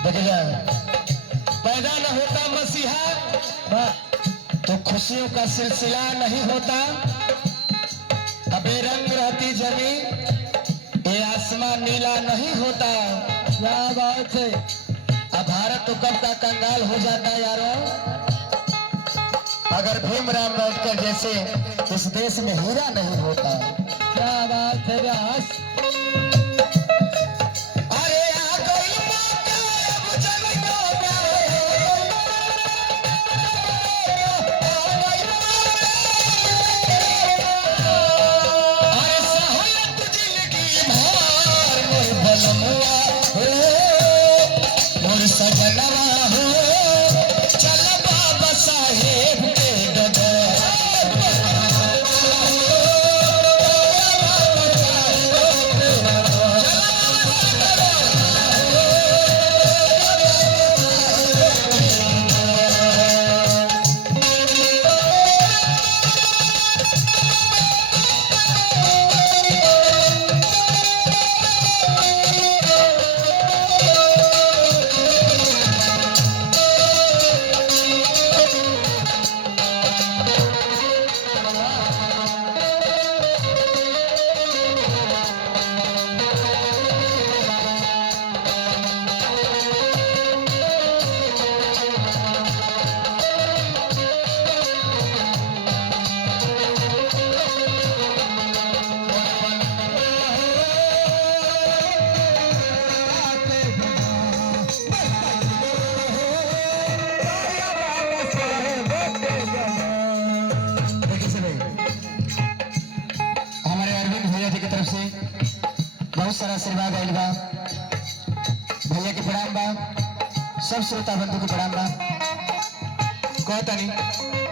देखिएगा, पैदा न होता मसीहा तो खुशियों का सिलसिला नहीं होता। अबे रंग रहती जमीन, ये आसमान नीला नहीं होता। क्या बात है। अब भारत तो कब का कंगाल हो जाता यारों, अगर भीमराव अम्बेडकर जैसे इस देश में हीरा नहीं होता। क्या बात है व्यास। बहुत सारा आशीर्वाद आइल बा, भैया के प्रणाम बा, सब श्रोता बंधु के प्रणाम बा। कहता नहीं